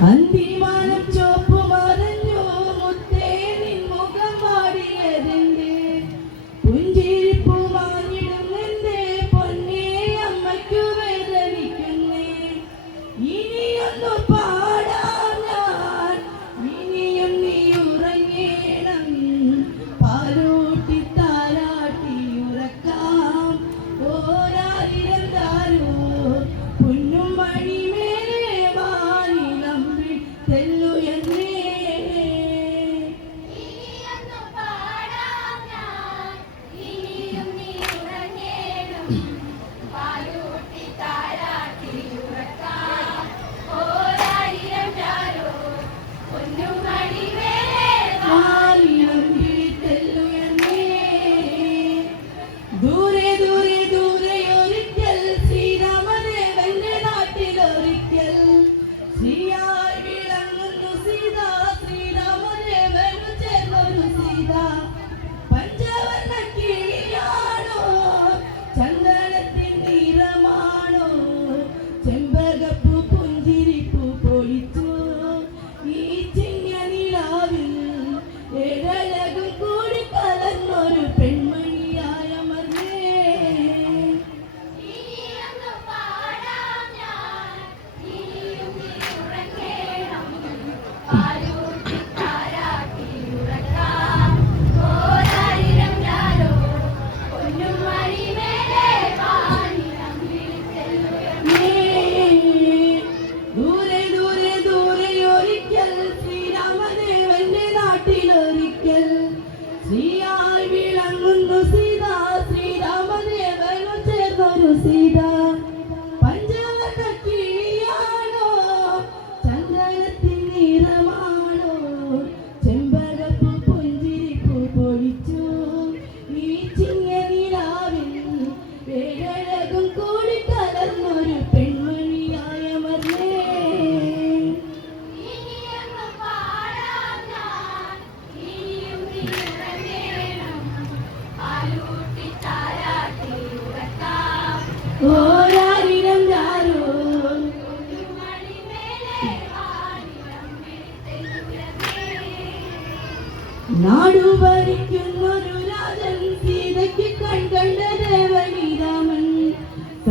传递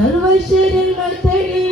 സർവശ്വരങ്ങൾ തെളിയുന്നു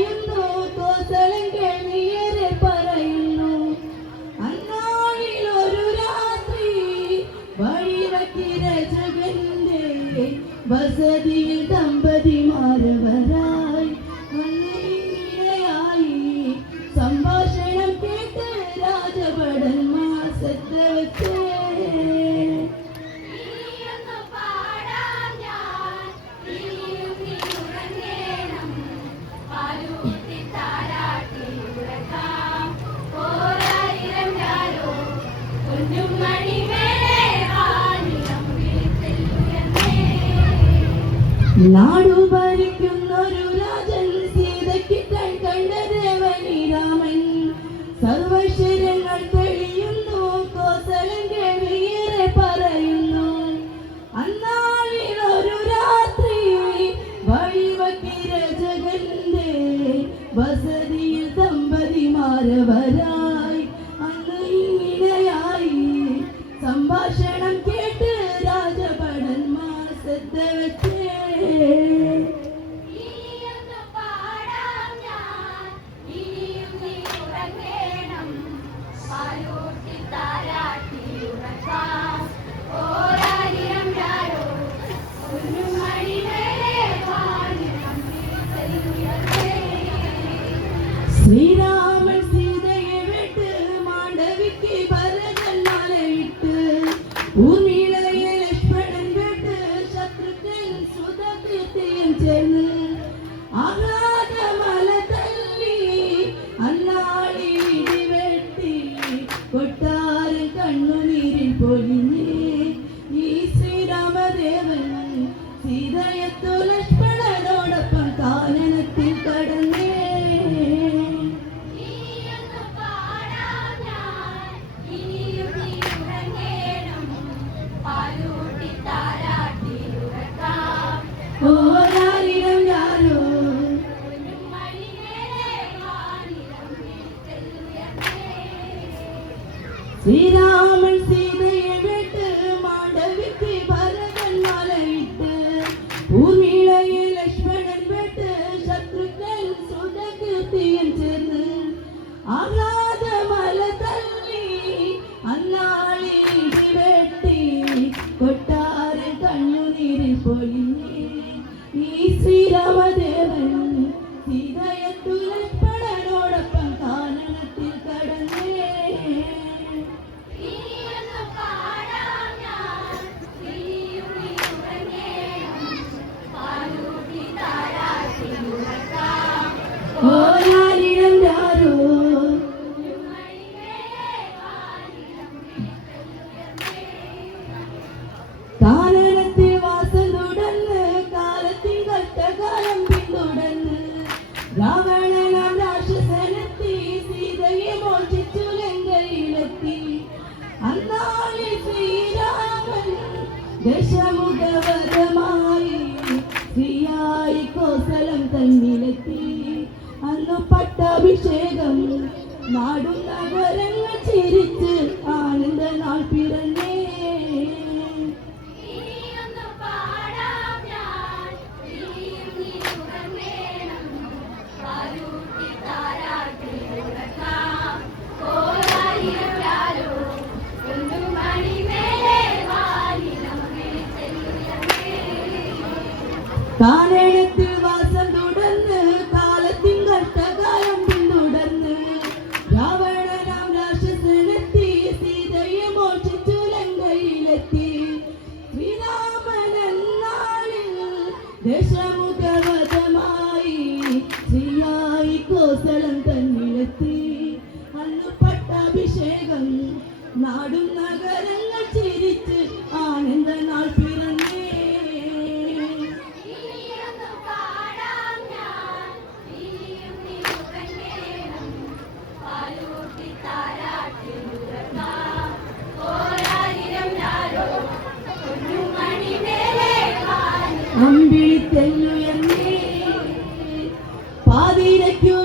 ദശമുഖവരമായി സ്ത്രീയായി കോസലം തന്നിലെത്തി അന്നു പട്ടാഭിഷേകം നാടും കോസലം തന്നിലെത്തി അന്ന് പട്ടാഭിഷേകം നാടും നഗരങ്ങൾ ചിരിച്ച് ആനന്ദ നാൾ പിറന്നേ. അമ്പിളി തെല്ലുയർന്നേ പാതിരയ്ക്കു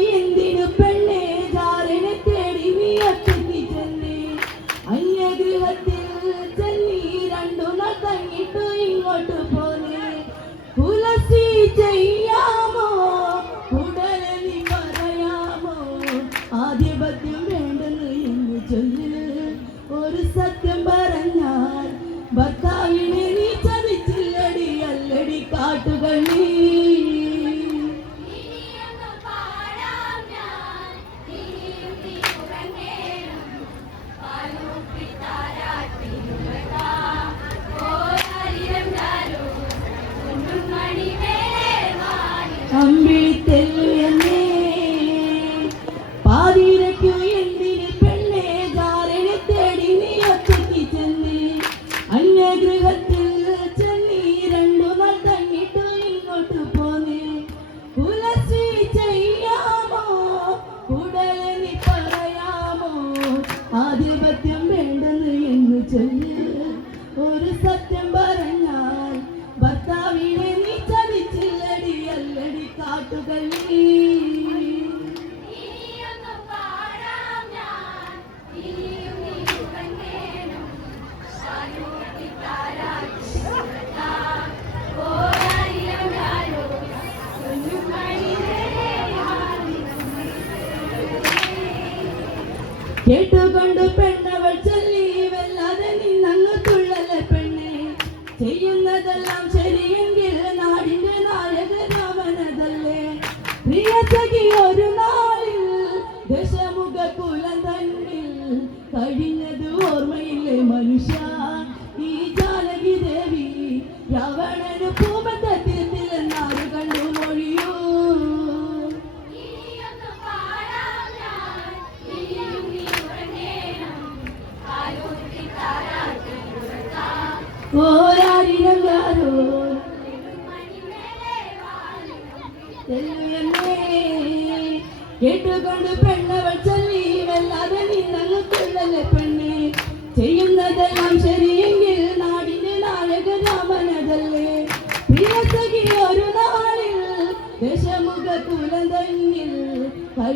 കേട്ടുകൊണ്ട് പെണ്ണവൾ ചൊല്ലി വല്ലാതെ നിന്നങ്ങ് തുള്ളലെ പെണ്ണെ. ചെയ്യുന്നതെല്ലാം ശരിയെങ്കിൽ നാടിന്റെ നായക രാവണതല്ലേ പ്രിയ സഖി ഒരു നാളിൽ ദശമുഖ കുലം തന്നിൽ കഴിഞ്ഞത് ഓർമ്മയില്ലേ മനുഷ്യ? ഈ ജാനകി ദേവി രാവണ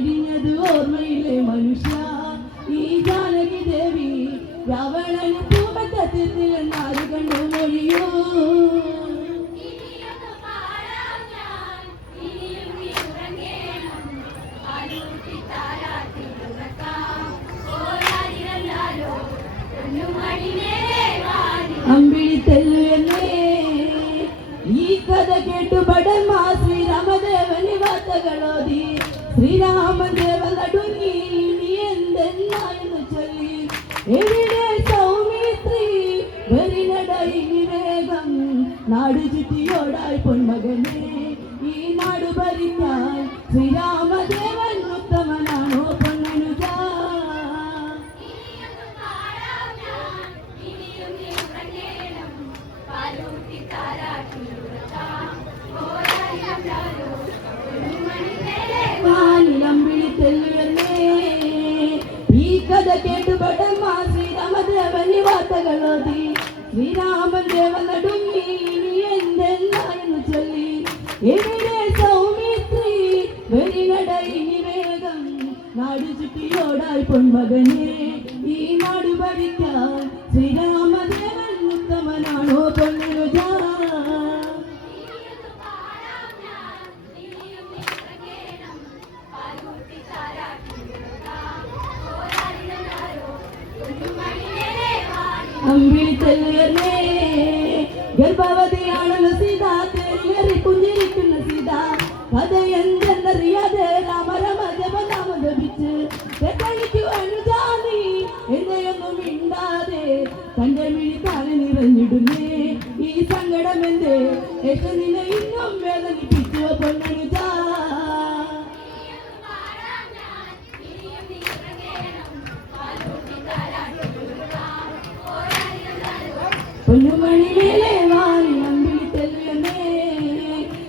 കഴിഞ്ഞത് ഓർമ്മയിലെ മനുഷ്യ. ഈ ജാനകി ദേവി രാവണൻ പൂപത്തിൽ പൂമത്തത്തിലെന്നാര് കണ്ടു മൊഴിയോ. അമ്പി കൊടിയോടായി പൊന്മകനെ ഈ നാട് ഭരിക്കാൻ ശ്രീരാമദേവൻ ഉത്തമനാണോ പൊന്നനുജ അമ്പിളി തെല്ലേറിനെ തെറ്റണിക്കു അനുജാതി എന്നയൊന്നും മിണ്ടാതെ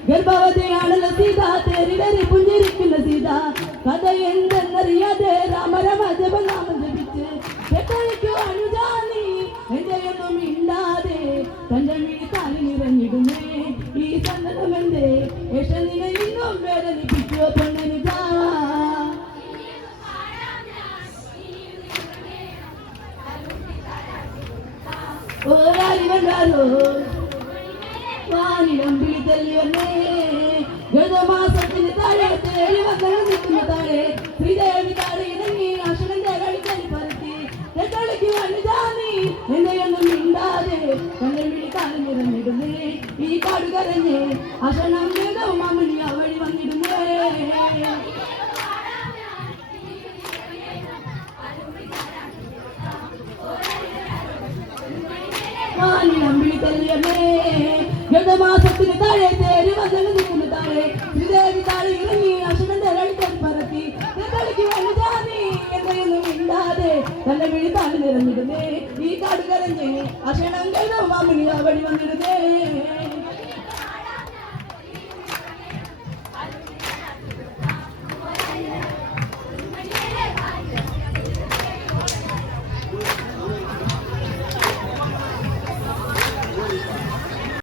ഗർഭവതിയാണല്ലോ സീത തെരുവരെ പുഞ്ചിരിക്കുന്ന സീത കഥ എന്തെന്നറിയാതെ മാസത്തിന് താഴെ തേര് വസന്തത്തിന് താഴെ. ശ്രീദേവി താഴെ ഇറങ്ങി അക്ഷരം തരളിത്തൻ പറത്തി തള്ളിക്ക് വലുതാനേ എന്നൊന്നും ഇല്ലാതെ തന്റെ വിഴി താഴെ നിറഞ്ഞിരുന്നേ ഈ കാടുകരഞ്ഞ് അക്ഷണങ്ങൾ മാമിനി അവടി വന്നിരുന്നേ